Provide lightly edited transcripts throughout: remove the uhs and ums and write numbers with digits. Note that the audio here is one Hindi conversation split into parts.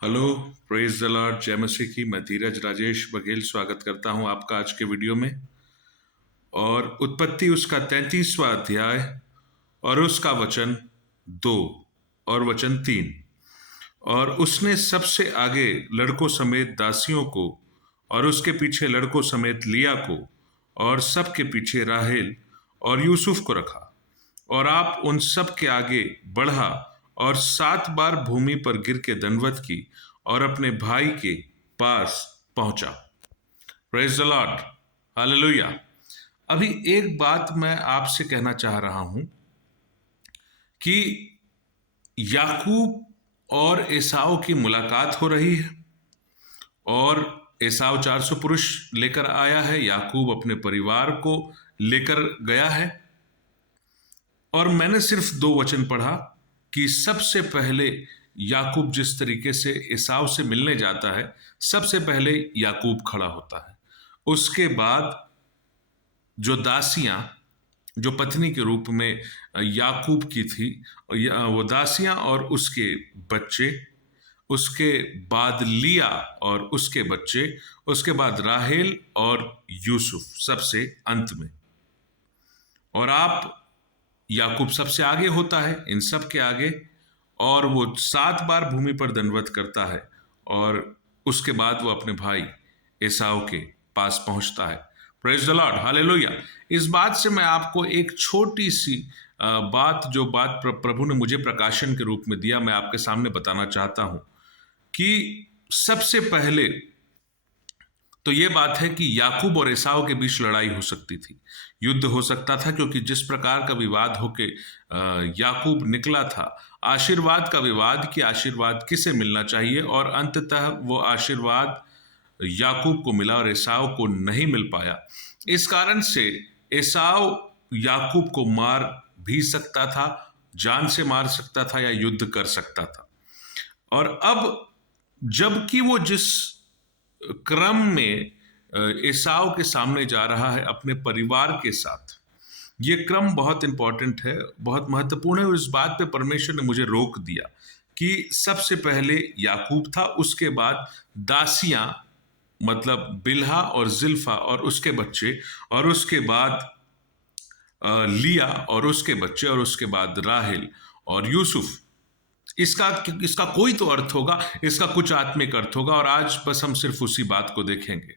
हेलो, प्रेज द लॉर्ड, जय मसीह की। मैं धीरज राजेश बघेल स्वागत करता हूं आपका आज के वीडियो में। और उत्पत्ति उसका 33वां अध्याय और उसका वचन 2 और वचन 3। और उसने सबसे आगे लड़कों समेत दासियों को और उसके पीछे लड़कों समेत लिया को और सबके पीछे राहेल और यूसुफ को रखा। और आप उन सब के आगे बढ़ा और 7 बार भूमि पर गिर के दंडवत की और अपने भाई के पास पहुंचा। Praise the Lord, hallelujah. अभी एक बात मैं आपसे कहना चाह रहा हूं कि याकूब और एसाव की मुलाकात हो रही है। और एसाव 400 पुरुष लेकर आया है, याकूब अपने परिवार को लेकर गया है। और मैंने सिर्फ 2 वचन पढ़ा कि सबसे पहले याकूब जिस तरीके से एसाव से मिलने जाता है, सबसे पहले याकूब खड़ा होता है। उसके बाद जो दासियां, जो पत्नी के रूप में याकूब की थी, वो दासियां और उसके बच्चे, उसके बाद लिया और उसके बच्चे, उसके बाद राहेल और यूसुफ सबसे अंत में। और आप याकूब सबसे आगे होता है इन सब के आगे, और वो 7 बार भूमि पर दंडवत करता है। और उसके बाद वो अपने भाई एसाव के पास पहुंचता है। Praise the Lord, hallelujah. इस बात से मैं आपको एक छोटी सी बात, जो बात प्रभु ने मुझे प्रकाशन के रूप में दिया, मैं आपके सामने बताना चाहता हूं कि सबसे पहले तो ये बात है कि याकूब और एसाव के बीच लड़ाई हो सकती थी, युद्ध हो सकता था, क्योंकि जिस प्रकार का विवाद होके याकूब निकला था, आशीर्वाद का विवाद कि आशीर्वाद किसे मिलना चाहिए, और अंततः वो आशीर्वाद याकूब को मिला और एसाव को नहीं मिल पाया। इस कारण से एसाव याकूब को मार भी सकता था, जान से मार सकता था या युद्ध कर सकता था। और अब जबकि वो जिस क्रम में एसाव के सामने जा रहा है अपने परिवार के साथ, ये क्रम बहुत इंपॉर्टेंट है, बहुत महत्वपूर्ण है। और इस बात पे परमेश्वर ने मुझे रोक दिया कि सबसे पहले याकूब था, उसके बाद दासियां, मतलब बिल्हा और जिल्फा और उसके बच्चे, और उसके बाद लिया और उसके बच्चे, और उसके बाद राहेल और यूसुफ। इसका इसका कोई तो अर्थ होगा, इसका कुछ आत्मिक अर्थ होगा, और आज बस हम सिर्फ उसी बात को देखेंगे।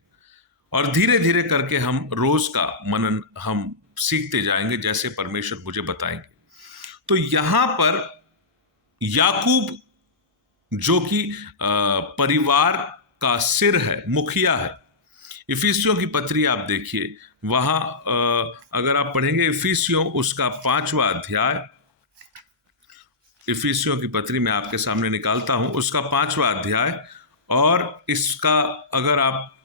और धीरे धीरे करके हम रोज का मनन हम सीखते जाएंगे, जैसे परमेश्वर मुझे बताएंगे। तो यहां पर याकूब, जो कि परिवार का सिर है, मुखिया है। इफिसियों की पत्री आप देखिए, वहां अगर आप पढ़ेंगे इफिसियों उसका 5वां अध्याय, इफिसियों की पत्री में आपके सामने निकालता हूं, उसका 5वां अध्याय, और इसका अगर आप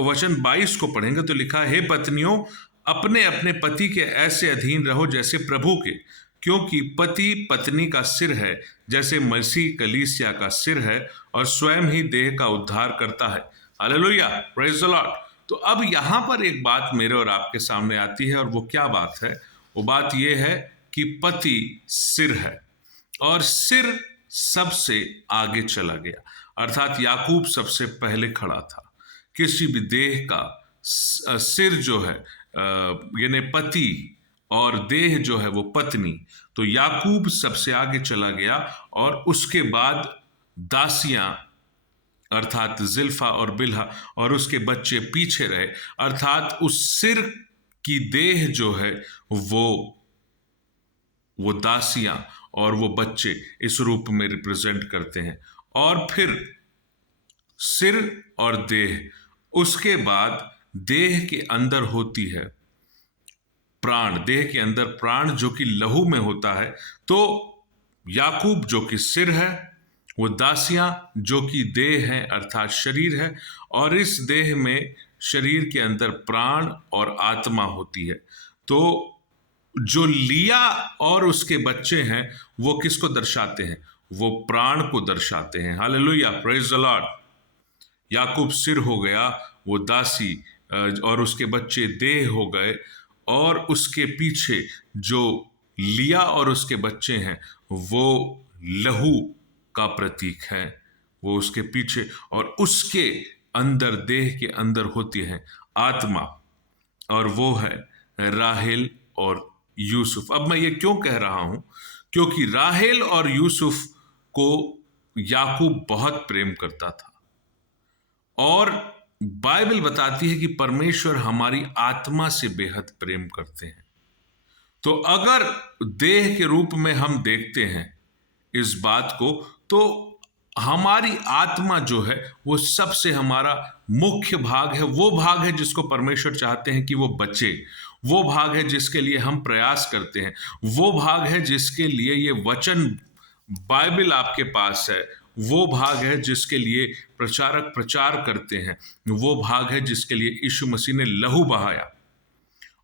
वचन 22 को पढ़ेंगे तो लिखा है, हे पत्नियों, अपने अपने पति के ऐसे अधीन रहो जैसे प्रभु के, क्योंकि पति पत्नी का सिर है, जैसे मसीह कलीसिया का सिर है और स्वयं ही देह का उद्धार करता है। Hallelujah, praise the Lord. तो अब यहां पर एक बात मेरे और आपके सामने आती है, और वो क्या बात है? वो बात यह है कि पति सिर है, और सिर सबसे आगे चला गया, अर्थात याकूब सबसे पहले खड़ा था। किसी भी देह का सिर जो है, यानी पति, और देह जो है वो पत्नी। तो याकूब सबसे आगे चला गया, और उसके बाद दासियां, अर्थात जिल्फा और बिल्हा और उसके बच्चे पीछे रहे। अर्थात उस सिर की देह जो है वो दासियां और वो बच्चे इस रूप में रिप्रेजेंट करते हैं। और फिर सिर और देह, उसके बाद देह के अंदर होती है प्राण, देह के अंदर प्राण जो कि लहू में होता है। तो याकूब जो कि सिर है, वो दासियां जो कि देह है, अर्थात शरीर है, और इस देह में, शरीर के अंदर प्राण और आत्मा होती है। तो जो लिया और उसके बच्चे हैं, वो किसको दर्शाते हैं? वो प्राण को दर्शाते हैं। Hallelujah, praise the Lord. Yakub सिर हो गया, वो दासी और उसके बच्चे देह हो गए, और उसके पीछे जो लिया और उसके बच्चे हैं वो लहू का प्रतीक है, वो उसके पीछे, और उसके अंदर, देह के अंदर होती है आत्मा, और वो है राहेल और यूसुफ। अब मैं ये क्यों कह रहा हूं? क्योंकि राहेल और यूसुफ को याकूब बहुत प्रेम करता था, और बाइबल बताती है कि परमेश्वर हमारी आत्मा से बेहद प्रेम करते हैं। तो अगर देह के रूप में हम देखते हैं इस बात को, तो हमारी आत्मा जो है वो सबसे हमारा मुख्य भाग है, वो भाग है जिसको परमेश्वर चाहते हैं कि वो बचे, वो भाग है जिसके लिए हम प्रयास करते हैं, वो भाग है जिसके लिए ये वचन बाइबल आपके पास है, वो भाग है जिसके लिए प्रचारक प्रचार करते हैं, वो भाग है जिसके लिए यीशु मसीह ने लहू बहाया,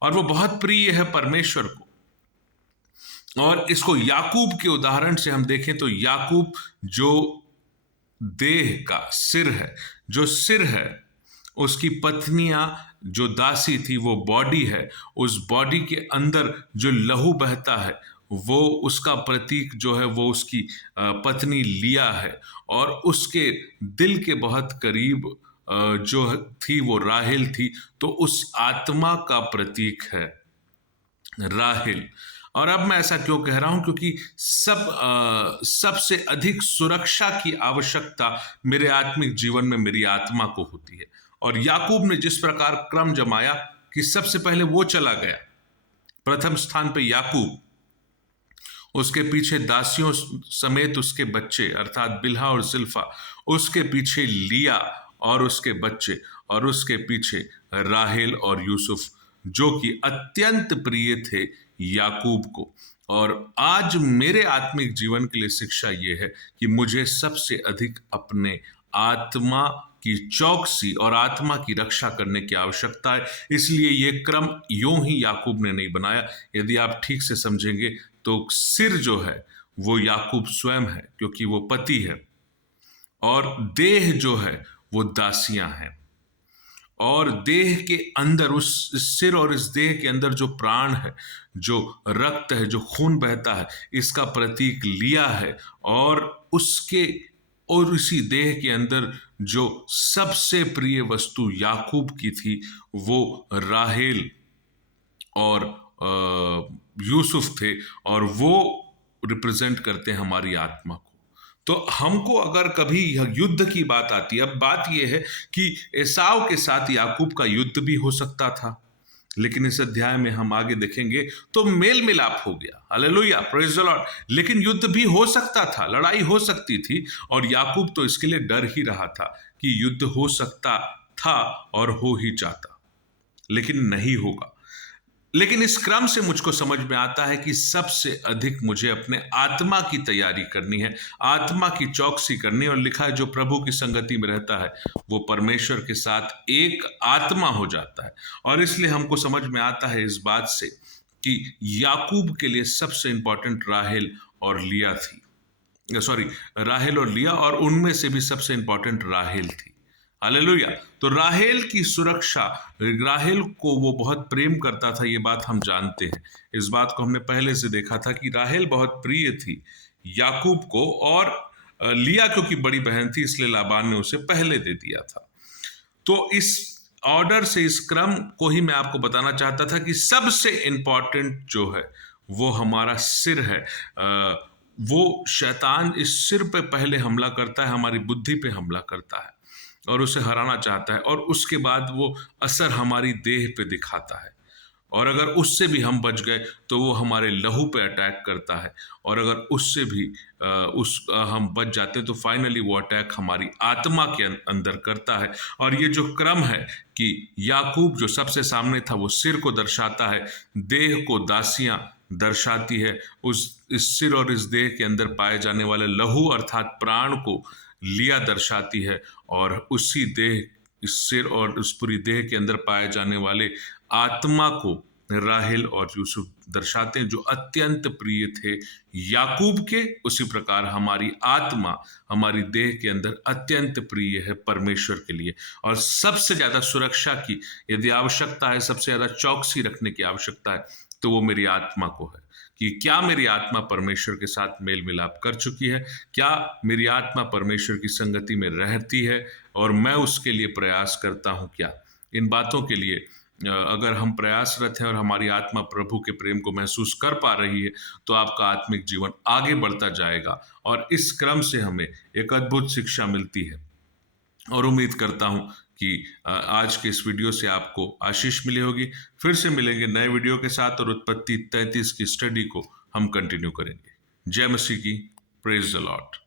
और वो बहुत प्रिय है परमेश्वर को। और इसको याकूब के उदाहरण से हम देखें तो याकूब जो देह का सिर है, जो सिर है, उसकी पत्नियां जो दासी थी वो बॉडी है, उस बॉडी के अंदर जो लहू बहता है वो उसका प्रतीक जो है वो उसकी पत्नी लिया है, और उसके दिल के बहुत करीब जो थी वो राहेल थी, तो उस आत्मा का प्रतीक है राहेल। और अब मैं ऐसा क्यों कह रहा हूं? क्योंकि सबसे अधिक सुरक्षा की आवश्यकता मेरे आत्मिक जीवन में मेरी आत्मा को होती है। और याकूब ने जिस प्रकार क्रम जमाया कि सबसे पहले वो चला गया, प्रथम स्थान पे याकूब, उसके पीछे दासियों समेत उसके बच्चे अर्थात बिल्हा और जिल्फा, उसके पीछे लिया और उसके बच्चे, और उसके पीछे राहेल और यूसुफ, जो कि अत्यंत प्रिय थे याकूब को। और आज मेरे आत्मिक जीवन के लिए शिक्षा ये है कि मुझे सबसे अधिक अपने आत्मा की चौकसी और आत्मा की रक्षा करने की आवश्यकता है। इसलिए ये क्रम यूं ही याकूब ने नहीं बनाया। यदि आप ठीक से समझेंगे तो सिर जो है वो याकूब स्वयं है, क्योंकि वो पति है, और देह जो है वो दासियां हैं, और देह के अंदर, उस सिर और इस देह के अंदर जो प्राण है, जो रक्त है, जो खून बहता है, इसका प्रतीक लिया है, और उसके और इसी देह के अंदर जो सबसे प्रिय वस्तु याकूब की थी वो राहेल और यूसुफ थे, और वो रिप्रेजेंट करते हैं हमारी आत्मा को। तो हमको अगर कभी युद्ध की बात आती है, अब बात यह है कि एसाव के साथ याकूब का युद्ध भी हो सकता था, लेकिन इस अध्याय में हम आगे देखेंगे तो मेल मिलाप हो गया, हालेलुया, प्रेज द लॉर्ड। लेकिन युद्ध भी हो सकता था, लड़ाई हो सकती थी, और याकूब तो इसके लिए डर ही रहा था कि युद्ध हो सकता था और हो ही जाता, लेकिन नहीं होगा। लेकिन इस क्रम से मुझको समझ में आता है कि सबसे अधिक मुझे अपने आत्मा की तैयारी करनी है, आत्मा की चौकसी करनी है। और लिखा है जो प्रभु की संगति में रहता है वो परमेश्वर के साथ एक आत्मा हो जाता है। और इसलिए हमको समझ में आता है इस बात से कि याकूब के लिए सबसे इंपॉर्टेंट राहेल और लिया थी, राहेल और लिया, और उनमें से भी सबसे इंपॉर्टेंट राहेल थी, हालेलुया। तो राहेल की सुरक्षा, राहेल को वो बहुत प्रेम करता था, ये बात हम जानते हैं। इस बात को हमने पहले से देखा था कि राहेल बहुत प्रिय थी याकूब को, और लिया क्योंकि बड़ी बहन थी इसलिए लाबान ने उसे पहले दे दिया था। तो इस ऑर्डर से, इस क्रम को ही मैं आपको बताना चाहता था कि सबसे इंपॉर्टेंट जो है वो हमारा सिर है। वो शैतान इस सिर पे पहले हमला करता है, हमारी बुद्धि पे हमला करता है और उसे हराना चाहता है, और उसके बाद वो असर हमारी देह पे दिखाता है। और अगर उससे भी हम बच गए तो वो हमारे लहू पे अटैक करता है, और अगर उससे भी हम बच जाते हैं तो फाइनली वो अटैक हमारी आत्मा के अंदर करता है। और ये जो क्रम है कि याकूब जो सबसे सामने था वो सिर को दर्शाता है, देह को दासियां दर्शाती है, इस सिर और इस देह के अंदर पाए जाने वाले लहू अर्थात प्राण को लिया दर्शाती है, और उसी देह, इस सिर और उस पूरी देह के अंदर पाए जाने वाले आत्मा को राहेल और यूसुफ दर्शाते हैं, जो अत्यंत प्रिय थे याकूब के। उसी प्रकार हमारी आत्मा हमारी देह के अंदर अत्यंत प्रिय है परमेश्वर के लिए। और सबसे ज्यादा सुरक्षा की यदि आवश्यकता है, सबसे ज्यादा चौकसी रखने की आवश्यकता है, तो वो मेरी आत्मा को है। कि क्या मेरी आत्मा परमेश्वर के साथ मेल मिलाप कर चुकी है, क्या मेरी आत्मा परमेश्वर की संगति में रहती है और मैं उसके लिए प्रयास करता हूँ क्या। इन बातों के लिए अगर हम प्रयासरत हैं और हमारी आत्मा प्रभु के प्रेम को महसूस कर पा रही है, तो आपका आत्मिक जीवन आगे बढ़ता जाएगा और इस क्रम से हमें एक अद्भुत शिक्षा मिलती है। और उम्मीद करता हूं कि आज के इस वीडियो से आपको आशीष मिली होगी। फिर से मिलेंगे नए वीडियो के साथ और उत्पत्ति 33 की स्टडी को हम कंटिन्यू करेंगे। जय मसीह की। Praise the Lord.